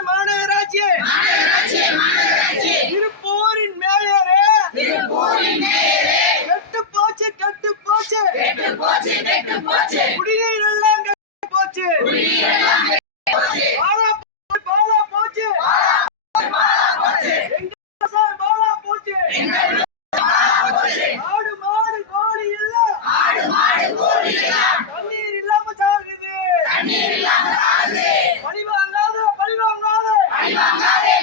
மாநகராட்சி திருப்பூரின் மேயரே கெட்டு போச்சு குடிநீர் எல்லாம் கெட்டு போச்சு பாலா போச்சு எங்க விவசாயம் பாலா போச்சு ஆடு மாடு கோழி இல்ல தண்ணீர் இல்லாம சாகுது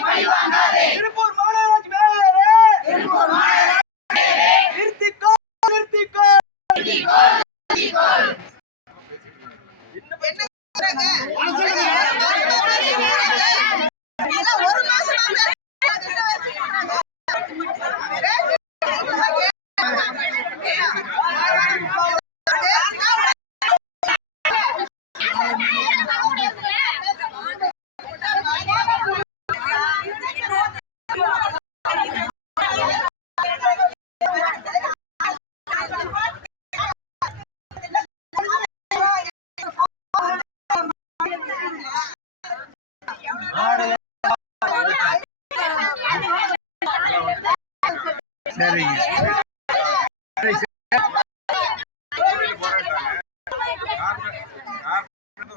பழிவாங்காதே திருப்பூர் மாநகராட்சி மேயரே நிறுத்திக்கோ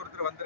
ஒருத்தர் வந்து